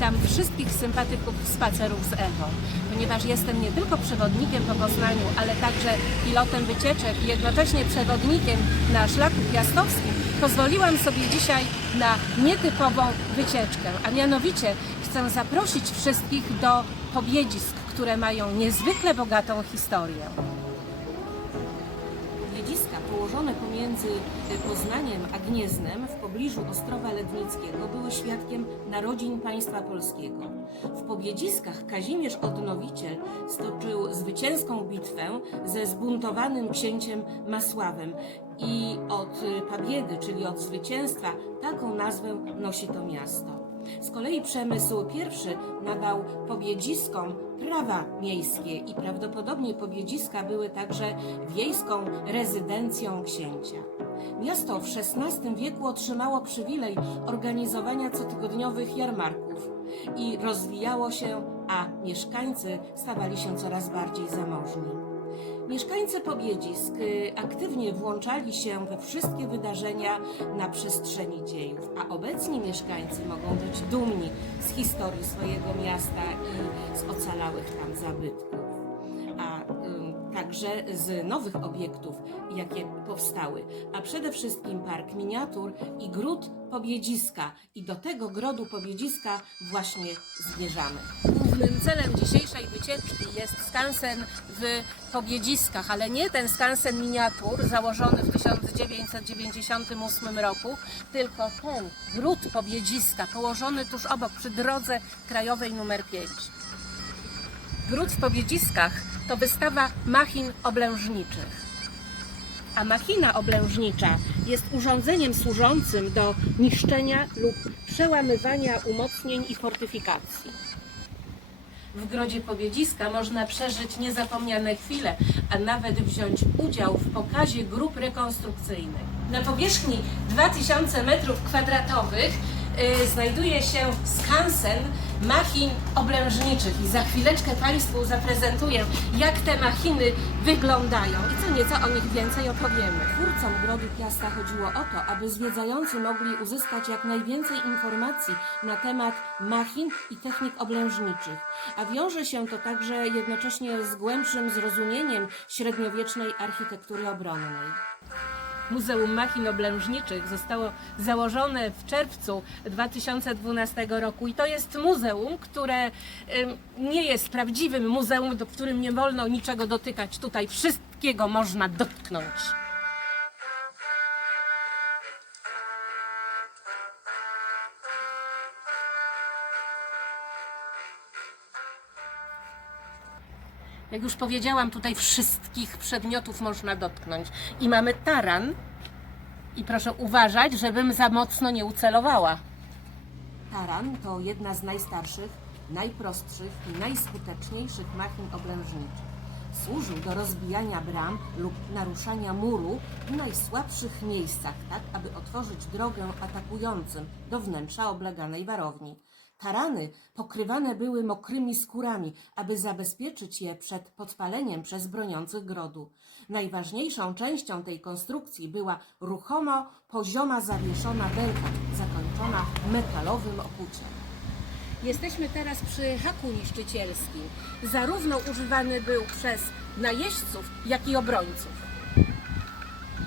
Witam wszystkich sympatyków spacerów z Ewo, ponieważ jestem nie tylko przewodnikiem po Poznaniu, ale także pilotem wycieczek i jednocześnie przewodnikiem na szlaku piastowskim. Pozwoliłam sobie dzisiaj na nietypową wycieczkę, a mianowicie chcę zaprosić wszystkich do pobiedzisk, które mają niezwykle bogatą historię. Położone pomiędzy Poznaniem a Gnieznem w pobliżu Ostrowa Lednickiego były świadkiem narodzin państwa polskiego. W Pobiedziskach Kazimierz Odnowiciel stoczył zwycięską bitwę ze zbuntowanym księciem Masławem i od Pabiedy, czyli od zwycięstwa, taką nazwę nosi to miasto. Z kolei Przemysł I nadał Pobiedziskom prawa miejskie i prawdopodobnie Pobiedziska były także wiejską rezydencją księcia. Miasto w XVI wieku otrzymało przywilej organizowania cotygodniowych jarmarków i rozwijało się, a mieszkańcy stawali się coraz bardziej zamożni. Mieszkańcy Pobiedzisk y, aktywnie włączali się we wszystkie wydarzenia na przestrzeni dziejów, a obecni mieszkańcy mogą być dumni z historii swojego miasta i z ocalałych tam zabytków. Także z nowych obiektów, jakie powstały, a przede wszystkim park miniatur i gród Pobiedziska. I do tego grodu Pobiedziska właśnie zmierzamy. Głównym celem dzisiejszej wycieczki jest skansen w Pobiedziskach, ale nie ten skansen miniatur założony w 1998 roku, tylko ten gród Pobiedziska położony tuż obok przy drodze krajowej numer 5. Gród w Pobiedziskach to wystawa machin oblężniczych. A machina oblężnicza jest urządzeniem służącym do niszczenia lub przełamywania umocnień i fortyfikacji. W Grodzie Pobiedziska można przeżyć niezapomniane chwile, a nawet wziąć udział w pokazie grup rekonstrukcyjnych. Na powierzchni 2000 m2 y, znajduje się skansen machin oblężniczych i za chwileczkę Państwu zaprezentuję, jak te machiny wyglądają i co nieco o nich więcej opowiemy. Twórcom Grodu Piasta chodziło o to, aby zwiedzający mogli uzyskać jak najwięcej informacji na temat machin i technik oblężniczych, a wiąże się to także jednocześnie z głębszym zrozumieniem średniowiecznej architektury obronnej. Muzeum Machin Oblężniczych zostało założone w czerwcu 2012 roku i to jest muzeum, które nie jest prawdziwym muzeum, do- którym nie wolno niczego dotykać. Tutaj wszystkiego można dotknąć. Jak już powiedziałam, tutaj wszystkich przedmiotów można dotknąć. I mamy taran. I proszę uważać, żebym za mocno nie ucelowała. Taran to jedna z najstarszych, najprostszych i najskuteczniejszych machin oblężniczych. Służył do rozbijania bram lub naruszania muru w najsłabszych miejscach, tak aby otworzyć drogę atakującym do wnętrza obleganej warowni. Tarany pokrywane były mokrymi skórami, aby zabezpieczyć je przed podpaleniem przez broniących grodu. Najważniejszą częścią tej konstrukcji była ruchomo pozioma zawieszona belka, zakończona metalowym okuciem. Jesteśmy teraz przy haku niszczycielskim. Zarówno używany był przez najeźdźców, jak i obrońców.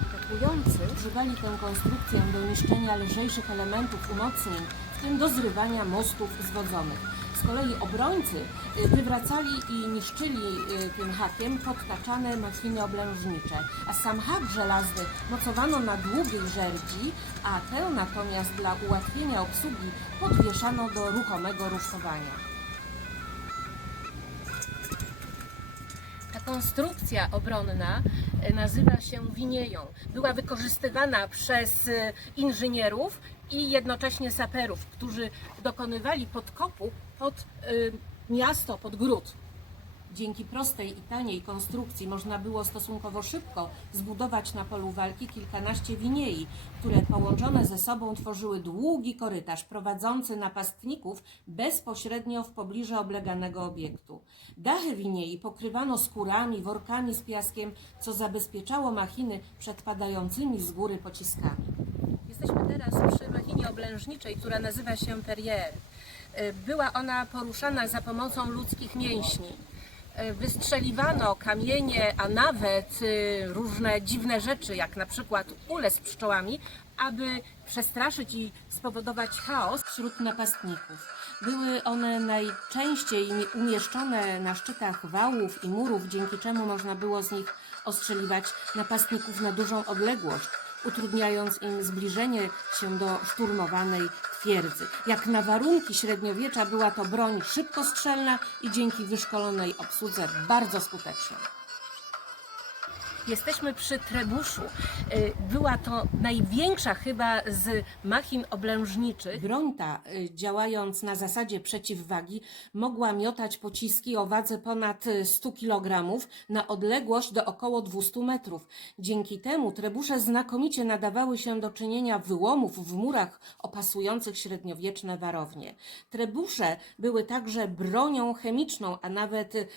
Atakujący używali tę konstrukcję do niszczenia lżejszych elementów umocnień, tym do zrywania mostów zwodzonych. Z kolei obrońcy y, wywracali i niszczyli y, tym hakiem podtaczane machiny oblężnicze, a sam hak żelazny mocowano na długiej żerdzi, a tę natomiast dla ułatwienia obsługi podwieszano do ruchomego rusztowania. Konstrukcja obronna e, nazywa się winieją. Była wykorzystywana przez inżynierów i jednocześnie saperów, którzy dokonywali podkopu pod e, miasto, pod gród. Dzięki prostej i taniej konstrukcji można było stosunkowo szybko zbudować na polu walki kilkanaście winiei, które połączone ze sobą tworzyły długi korytarz prowadzący napastników bezpośrednio w pobliże obleganego obiektu. Dachy winiei pokrywano skórami, workami z piaskiem, co zabezpieczało machiny przed padającymi z góry pociskami. Jesteśmy teraz przy machinie oblężniczej, która nazywa się Perrier. Y, Była ona poruszana za pomocą ludzkich mięśni. Y, Wystrzeliwano kamienie, a nawet y, różne dziwne rzeczy, jak na przykład ule z pszczołami, aby przestraszyć i spowodować chaos. wśród napastników. Były one najczęściej umieszczone na szczytach wałów i murów, dzięki czemu można było z nich ostrzeliwać napastników na dużą odległość, utrudniając im zbliżenie się do szturmowanej twierdzy. Jak na warunki średniowiecza była to broń szybkostrzelna i dzięki wyszkolonej obsłudze bardzo skuteczna. Jesteśmy przy Trebuszu. Y, Była to największa chyba z machin oblężniczych. Broń ta, y, działając na zasadzie przeciwwagi, mogła miotać pociski o wadze ponad y, 100 kg na odległość do około 200 metrów. Dzięki temu trebusze znakomicie nadawały się do czynienia wyłomów w murach opasujących średniowieczne warownie. Trebusze były także bronią chemiczną, a nawet y,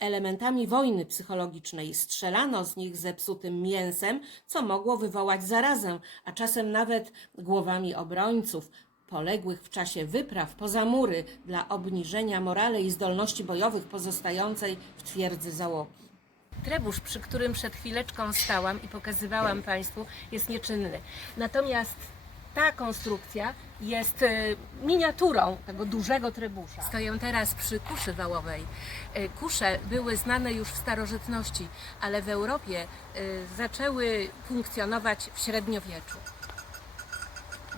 elementami wojny psychologicznej. Strzelano z nich zepsutym mięsem, co mogło wywołać zarazę, a czasem nawet głowami obrońców poległych w czasie wypraw poza mury dla obniżenia morale i zdolności bojowych pozostającej w twierdzy załogi. Trebusz, przy którym przed chwileczką stałam i pokazywałam Państwu, jest nieczynny. Natomiast ta konstrukcja jest y, miniaturą tego dużego trebusza. Stoję teraz przy kuszy wałowej. Y, Kusze były znane już w starożytności, ale w Europie y, zaczęły funkcjonować w średniowieczu.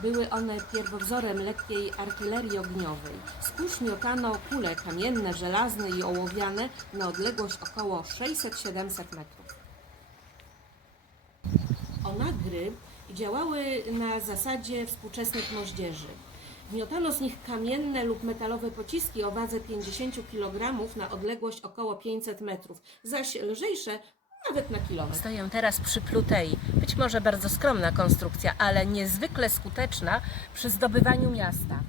Były one pierwowzorem lekkiej artylerii ogniowej. Z kusz miotano kule kamienne, żelazne i ołowiane na odległość około 600-700 metrów. Onagry działały na zasadzie współczesnych moździerzy. Miotano z nich kamienne lub metalowe pociski o wadze 50 kg na odległość około 500 metrów, zaś lżejsze nawet na kilometr. Stoję teraz przy Plutei. Być może bardzo skromna konstrukcja, ale niezwykle skuteczna przy zdobywaniu miasta.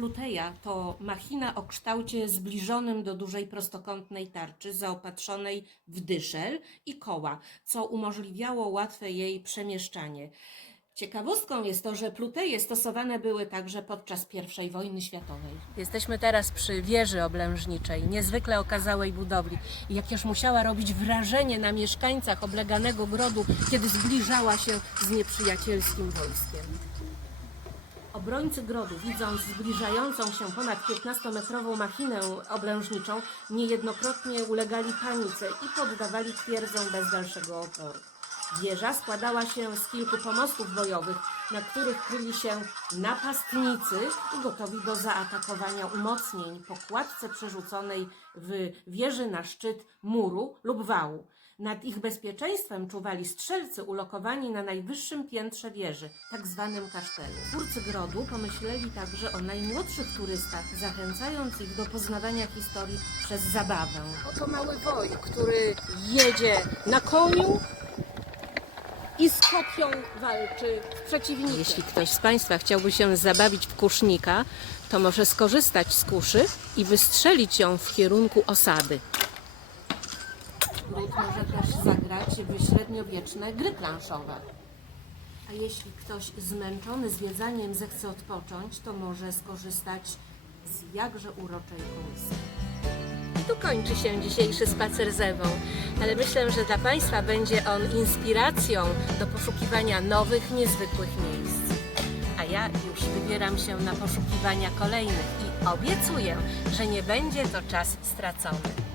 Pluteja to machina o kształcie zbliżonym do dużej prostokątnej tarczy, zaopatrzonej w dyszel i koła, co umożliwiało łatwe jej przemieszczanie. Ciekawostką jest to, że pluteje stosowane były także podczas I wojny światowej. Jesteśmy teraz przy wieży oblężniczej, niezwykle okazałej budowli. I jakież musiała robić wrażenie na mieszkańcach obleganego grodu, kiedy zbliżała się z nieprzyjacielskim wojskiem. Obrońcy grodu, widząc zbliżającą się ponad 15-metrową machinę oblężniczą, niejednokrotnie ulegali panice i poddawali twierdzę bez dalszego oporu. Wieża składała się z kilku pomostów bojowych, na których kryli się napastnicy i gotowi do zaatakowania umocnień po kładce przerzuconej w wieży na szczyt muru lub wału. Nad ich bezpieczeństwem czuwali strzelcy ulokowani na najwyższym piętrze wieży, tak zwanym kasztelu. Twórcy grodu pomyśleli także o najmłodszych turystach, zachęcając ich do poznawania historii przez zabawę. Oto mały woj, który jedzie na koniu i z kopią walczy z przeciwnikiem. Jeśli ktoś z Państwa chciałby się zabawić w kusznika, to może skorzystać z kuszy i wystrzelić ją w kierunku osady. Gród może też zagrać w średniowieczne gry planszowe. A jeśli ktoś zmęczony zwiedzaniem zechce odpocząć, to może skorzystać z jakże uroczej kołysy. I tu kończy się dzisiejszy spacer z ale myślę, że dla Państwa będzie on inspiracją do poszukiwania nowych, niezwykłych miejsc. A ja już wybieram się na poszukiwania kolejnych i obiecuję, że nie będzie to czas stracony.